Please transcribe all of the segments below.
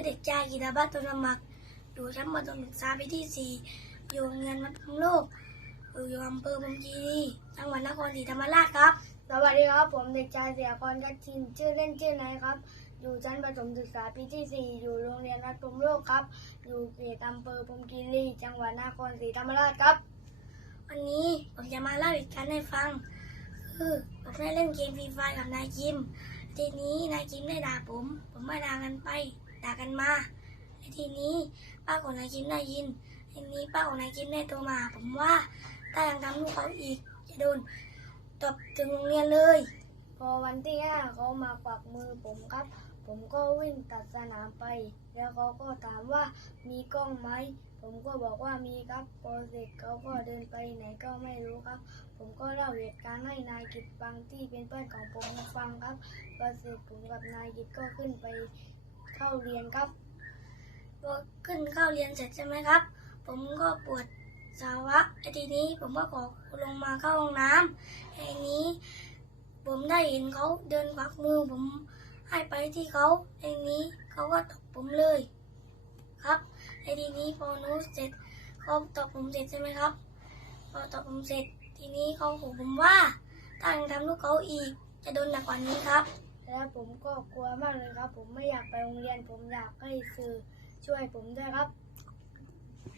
อเด็กชายกิตาบัตตุนมักอยู่ชั้นมัธยมศึกษาปีที่สี่อยู่โรงเรียนมัธยมโลกอยู่อำเภอพรหมคีรีจังหวัดนครศรีธรรมราชครับสวัสดีครับผมเด็กชายเสียกรกัตชินชื่อเล่นชื่อนายครับ อยู่ชั้นประถมศึกษาปีที่ 4 อยู่โรงเรียนวัดพรหมโลกครับ อยู่เขตอำเภอพรหมคีรีจังหวัดนครศรีธรรมราชครับ วันนี้ผมจะมาเล่าเหตุการณ์ให้ฟัง คือผมได้เล่นเกมฟรีไฟกับนายคิม ทีนี้นายคิมได้ด่าผม ผมไม่ด่ากันไป ด่ากันมาในทีนี้ป้าของนายคิมได้ยินทีนี้ป้าของนายคิมได้โทรมาผมว่าถ้ายังทำลูกเขาอีกจะโดนตบถึงโรงเรียนเลย พอวันที่ห้าเขามาปักมือผมครับ ผมก็วิ่งตัดสนามไป แล้วเขาก็ถามว่ามีกล้องไหม ผมก็บอกว่ามีครับพอเสร็จเขาก็เดินไปไหนก็ไม่รู้ครับ ผมก็เล่าเหตุการณ์ให้นายกิตฟังที่เป็นเพื่อนของผมฟังครับพอเสร็จผมกับนายกิตก็ขึ้นไป เข้าเรียนครับพอขึ้นเข้าเรียนเสร็จใช่ไหมครับ ผมก็ปวดสาวะไอ้ทีนี้ผมก็ขอลงมาเข้าห้องน้ำไอ้นี้ ผมได้เห็นเขาเดินควักมือผมให้ไปที่เขาไอ้นี้เขาก็ตบผมเลย ครับไอ้ทีนี้พอหนูเสร็จเขาตบผมเสร็จใช่ไหมครับ พอตบผมเสร็จทีนี้เขาขู่ผมว่าถ้ายังทำลูกเขาอีกจะโดนหนักกว่านี้ครับ แล้วผมก็กลัวมากเลยครับ ผมไม่อยากไปโรงเรียน ผมอยากให้สื่อช่วยผมด้วยครับ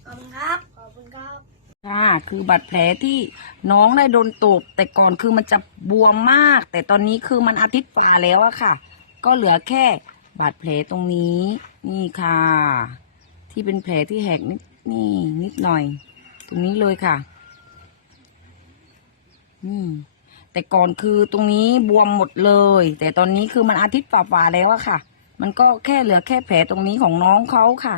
ขอบคุณครับ ขอบคุณครับ ค่ะคือบาดแผลที่น้องได้โดนตบแต่ก่อนคือมันจะบวมมาก แต่ตอนนี้คือมันอาทิตย์กว่าแล้วอะค่ะ ก็เหลือแค่บาดแผลตรงนี้ นี่ค่ะ ที่เป็นแผลที่แหกนิดนี่นิดหน่อย ตรงนี้เลยค่ะ อืม แต่ก่อนคือตรงนี้บวมหมดเลย แต่ตอนนี้คือมันอาทิตย์ฝ่าๆแล้วอะค่ะ มันก็แค่เหลือแค่แผลตรงนี้ของน้องเขาค่ะ